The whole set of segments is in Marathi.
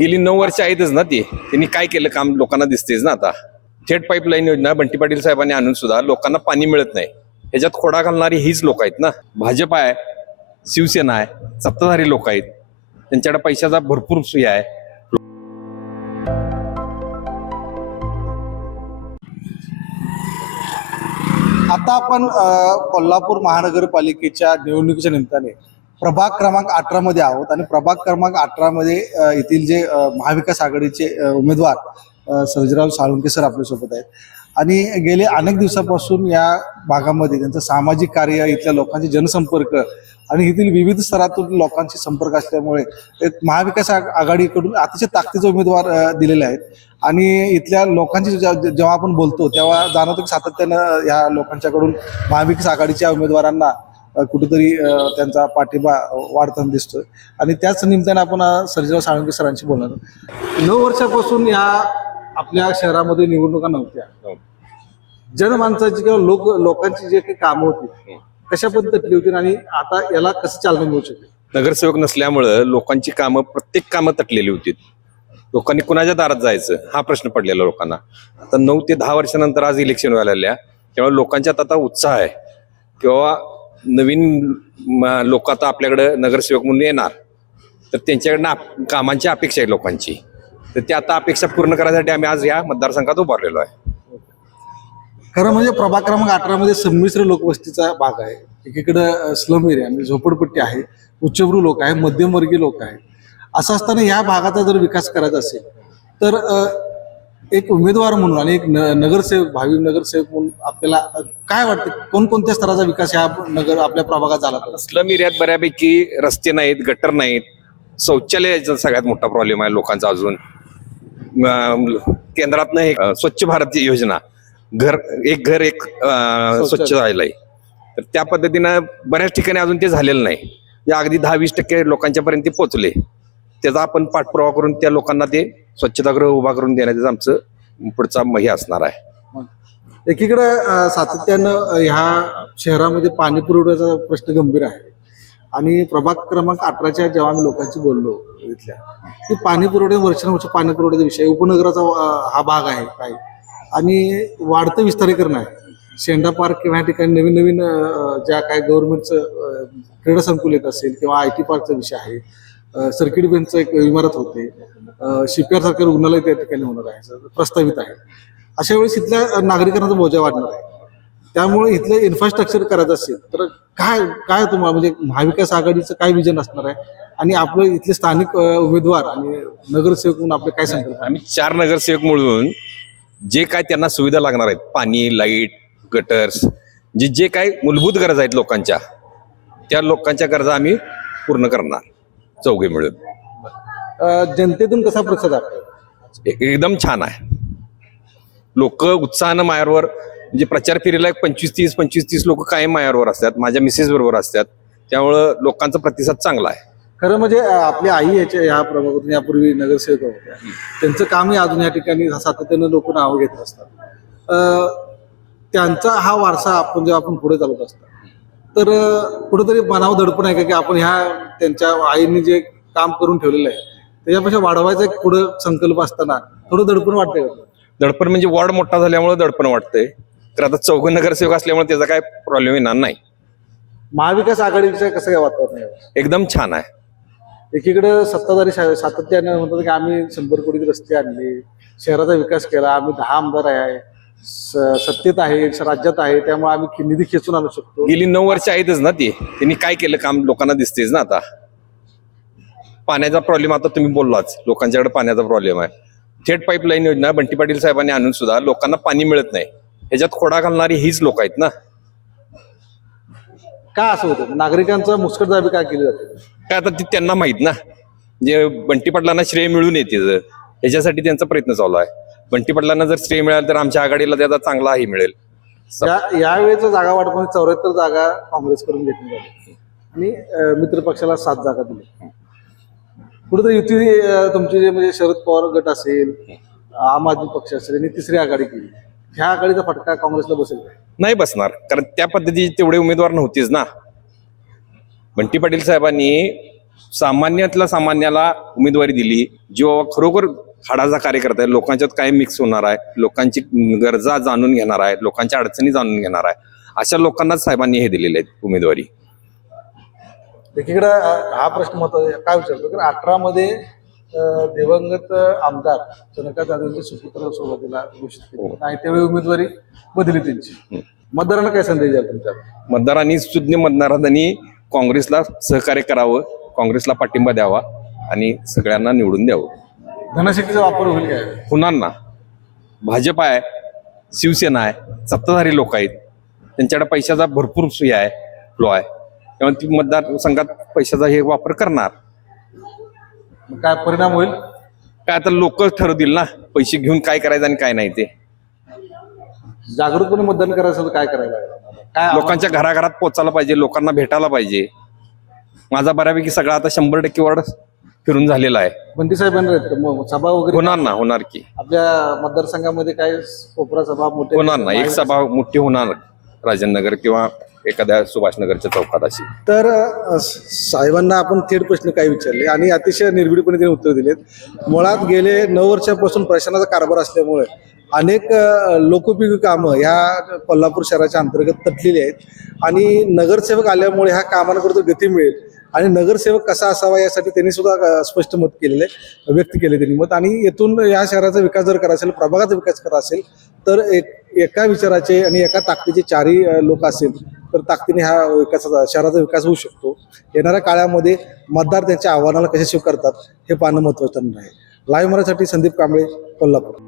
गेली 9 वर्ष आहेतच ना ती. त्यांनी काय केलं काम लोकांना दिसतेच ना आता. थेट पाईपलाईन योजना बंटी पाटील साहेबांनी आणून सुद्धा लोकांना पाणी मिळत नाही. ह्याच्यात खोडा घालणारी हीच लोक आहेत ना. भाजप आहे, शिवसेना आहे, सत्ताधारी लोक आहेत, त्यांच्याकडे पैशाचा भरपूर सोय आहे. आता आपण कोल्हापूर महानगरपालिकेच्या निवडणुकीच्या निमित्ताने प्रभाग क्रमांक 18 मध्ये आहोत आणि प्रभाग क्रमांक 18 मध्ये येथील जे महाविकास आघाडीचे उमेदवार सर्जेराव साळुंखे सर आपल्यासोबत आहेत आणि गेले अनेक दिवसापासून या भागामध्ये त्यांचं सामाजिक कार्य, इथल्या लोकांचे जनसंपर्क आणि येथील विविध स्तरातून लोकांशी संपर्क असल्यामुळे एक महाविकास आघाडीकडून अतिशय ताकदीचे उमेदवार दिलेले आहेत आणि इथल्या लोकांची जेव्हा आपण बोलतो तेव्हा जाणवतं की सातत्यानं या लोकांच्याकडून महाविकास आघाडीच्या उमेदवारांना कुठेतरी त्यांचा पाठिंबा वाढताना दिसतोय आणि त्याच निमित्ताने आपण सर्जेराव साळुंखे सरांशी बोलणार. 9 वर्षापासून या आपल्या शहरामध्ये निवडणुका नव्हत्या. जनमानसाची किंवा लोकांची जे काही कामं होती कशा पद्धतीने होती आणि आता याला कसं चालना मिळू शकते? नगरसेवक नसल्यामुळं लोकांची कामं, प्रत्येक कामं तटलेली होती. लोकांनी कुणाच्या दारात जायचं हा प्रश्न पडलेला लोकांना. आता 9 ते 10 वर्षानंतर आज इलेक्शन व्हायला आल्या, त्यामुळे लोकांच्यात आता उत्साह आहे किंवा नवीन लोक आता आपल्याकडे नगरसेवक म्हणून येणार, तर त्यांच्याकडनं कामांची अपेक्षा आहे लोकांची. तर त्या आता अपेक्षा पूर्ण करण्यासाठी आम्ही आज या मतदारसंघात उभारलेलो आहे. खरं म्हणजे प्रभाग क्रमांक 18 मध्ये संमिश्र लोकवस्तीचा भाग आहे. एकीकडे स्लम एरिया म्हणजे झोपडपट्टी आहे, उच्चभ्रू लोक आहे, मध्यमवर्गीय लोक आहे. असं असताना या भागाचा जर विकास करायचा असेल तर एक उमेदवार म्हणून आणि एक नगरसेवक, भावी नगरसेवक म्हणून आपल्याला काय वाटतं कोणकोणत्या स्तराचा विकास ह्या आपल्या प्रभागात झाला? स्लम एरियात बऱ्यापैकी रस्ते नाहीत, गटर नाहीत, शौचालयाचा सगळ्यात मोठा प्रॉब्लेम आहे लोकांचा. अजून केंद्रातनं एक स्वच्छ भारत योजना, एक घर एक शौचालय, तर त्या पद्धतीनं बऱ्याच ठिकाणी अजून ते झालेलं नाही. या अगदी 10-20% लोकांच्या पर्यंत ते पोहोचले. त्याचा आपण पाठपुरावा करून त्या लोकांना ते स्वच्छतागृह उभा करून देण्याचं आमचं पुढचा हे असणार आहे. एकीकडे सातत्यानं ह्या शहरामध्ये पाणी पुरवठ्याचा प्रश्न गंभीर आहे आणि प्रभाग क्रमांक 18च्या जेव्हा आम्ही लोकांशी बोललो इथल्या की पाणी पुरवठा वर्षानुवर्ष पाणी पुरवठ्याचा विषय, उपनगराचा हा भाग आहे काय आणि वाढतं विस्तारीकरण आहे. शेंडा पार्क किंवा या ठिकाणी नवीन नवीन ज्या काय गव्हर्नमेंटचं क्रीडा संकुल येत असेल किंवा IT पार्कचा विषय आहे, सर्किट बेंचचं एक इमारत होते, शिपयार्ड सारखं रुग्णालय त्या ठिकाणी होणार आहे, प्रस्तावित आहे. अशा वेळेस इथल्या नागरिकांचा बोजा वाढणार आहे. त्यामुळे इथलं इन्फ्रास्ट्रक्चर करायचं असेल तर काय तुम्हाला म्हणजे महाविकास आघाडीचं काय विजन असणार आहे आणि आपलं इथले स्थानिक उमेदवार आणि नगरसेवक म्हणून आपले काय सांगतात? आम्ही 4 नगरसेवक मिळून जे काय त्यांना सुविधा लागणार आहेत, पाणी, लाईट, गटर्स, जे काय मूलभूत गरज आहेत लोकांच्या, त्या लोकांच्या गरजा आम्ही पूर्ण करणार चौघे मिळून. जनतेतून कसा प्रतिसाद आहे? एकदम छान आहे. लोक उत्साहानं मायावर, म्हणजे प्रचार फेरीला 25-30 लोक कायम मायावर असतात, माझ्या मिसेस बरोबर असतात, त्यामुळं लोकांचा प्रतिसाद चांगला आहे. खरं म्हणजे आपली आई ह्या प्रभागातून यापूर्वी नगरसेवक होत्या, त्यांचं कामही अजून या ठिकाणी सातत्यानं लोक नावं घेत असतात. त्यांचा हा वारसा आपण जेव्हा आपण पुढे चालत असतात तर कुठेतरी मनावर दडपण आहे का की आपण त्यांच्या आईने जे काम करून ठेवलेलं आहे त्याच्यापेक्षा वाढवायचा एक पुढे संकल्प असताना थोडं दडपण वाटतंय का? दडपण म्हणजे वॉर्ड मोठा झाल्यामुळे दडपण वाटतंय. तर आता 4 नगरसेवक असल्यामुळे त्याचा काय प्रॉब्लेम येणार नाही. महाविकास आघाडीचं कसं काय वातावरण आहे? एकदम छान आहे. एकीकडे सत्ताधारी सातत्याने म्हणतात की आम्ही 100 कोटी रस्ते आणले, शहराचा विकास केला, आम्ही 10 आमदार आहे, सत्तेत आहे, राज्यात आहे, त्यामुळे आम्ही निधी खेचून आणू शकतो. गेली 9 वर्ष आहेतच ना ती. त्यांनी काय केलं काम लोकांना दिसतेच ना. आता पाण्याचा प्रॉब्लेम, आता तुम्ही बोललाच, लोकांच्याकडे पाण्याचा प्रॉब्लेम आहे. थेट पाईपलाईन योजना बंटी पाटील साहेबांनी आणून सुद्धा लोकांना पाणी मिळत नाही. ह्याच्यात खोडा घालणारी हीच लोक आहेत ना. का असं होतं? नागरिकांचा मुस्कटदाबी काय केली जाते? काय आता ते त्यांना माहित ना, जे बंटी पाटलांना श्रेय मिळून येते ह्याच्यासाठी त्यांचा प्रयत्न चालू आहे. बंटी पाटलांना जर श्रेय मिळालं तर आमच्या आघाडीला त्याचा चांगलाही मिळेल. यावेळेचा जागा वाटप 74 जागा काँग्रेसकडून घेतली झाली आणि मित्र पक्षाला 7 जागा दिली. कुठेतरी युती तुमची जे म्हणजे शरद पवार गट असेल, आम आदमी पक्ष असेल आणि तिसरी आघाडी केली, ह्या आघाडीचा फटका काँग्रेसला बसेल? नाही बसणार, कारण त्या पद्धतीचे तेवढे उमेदवार नव्हतेच ना. बंटी पाटील साहेबांनी सामान्यातल्या सामान्याला उमेदवारी दिली, जो खरोखर हाडाचा कार्यकर्ता आहे, लोकांच्यात काय मिक्स होणार आहे, लोकांची गरजा जाणून घेणार आहे, लोकांच्या अडचणी जाणून घेणार आहे, अशा लोकांनाच साहेबांनी हे दिलेले आहेत उमेदवारी. एकीकडे हा प्रश्न महत्वाचा काय विचारतो की 18 मध्ये दिवंगत आमदार चंद्रकांत जाधवचे सुपुत्र सोबतीला घोषित केले आणि त्यावेळी उमेदवारी बदली त्यांची. मतदारांना काय संदेश द्याल तुमच्या? मतदारांनी, सुज्ञ मतदारांनी काँग्रेसला सहकार्य करावं, काँग्रेसला पाठिंबा द्यावा आणि सगळ्यांना निवडून द्यावं. धनशक्तीचा वापर होईल काय? होणार ना. भाजप आहे, शिवसेना आहे, सत्ताधारी लोक आहेत, त्यांच्याकडे पैशाचा भरपूर सोय आहे, फ्लो आहे, त्यामुळे ती मतदारसंघात पैशाचा हे वापर करणार. काय परिणाम होईल? काय आता लोक ठरवतील ना पैसे घेऊन काय करायचं आणि काय नाही. ते जागृतपणे मतदान करायचं तर काय करायला लागेल? काय लोकांच्या घराघरात पोचायला पाहिजे, लोकांना भेटायला पाहिजे. माझा बऱ्यापैकी सगळा आता 100% वाढ फिरून झालेला आहे. बंटी साहेब येणार आहेत का? मग सभा वगैरे होणार ना, होणार की. आपल्या मतदारसंघामध्ये काय कोपरा सभा मोठे होणार ना, एक सभा मोठी होणार राजनगर किंवा एखाद्या सुभाषनगरच्या चौकात अशी. तर साहेबांना आपण थेट प्रश्न काय विचारले आणि अतिशय निर्भीडपणे त्यांनी उत्तर दिलेत. मुळात गेले 9 वर्षापासून प्रशासनाचा कारभार असल्यामुळे अनेक लोकोपयोगी कामं ह्या कोल्हापूर शहराच्या अंतर्गत तटलेली आहेत आणि नगरसेवक आल्यामुळे ह्या कामांकडे गती मिळेल आणि नगरसेवक कसा असावा यासाठी त्यांनी सुद्धा स्पष्ट मत केलेले, व्यक्त केले त्यांनी मत. आणि येथून या शहराचा विकास जर करायचा असेल, प्रभागाचा विकास करायचा असेल तर एका विचाराचे आणि एका ताकदीचे 4ही लोक असेल तर ताकदीने हा विकासाचा, शहराचा विकास होऊ शकतो. येणाऱ्या काळामध्ये मतदार त्यांच्या आव्हानाला कसे स्वीकारतात हे पाहणं महत्त्वाचं आहे. लाईव्ह मराठीसाठी संदीप कांबळे, कोल्हापूर.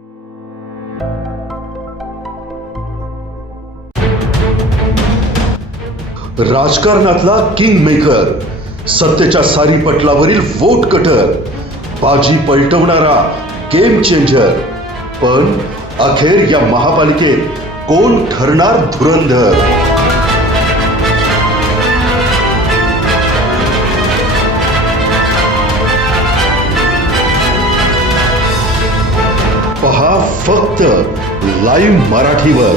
राजकारणातला किंग मेकर, सत्तेच्या सारी पटलावरील वोट कटर, बाजी पलटवणारा गेम चेंजर. पण अखेर या महापालिकेत कोण ठरणार धुरंधर? पहा फक्त लाईव्ह मराठीवर.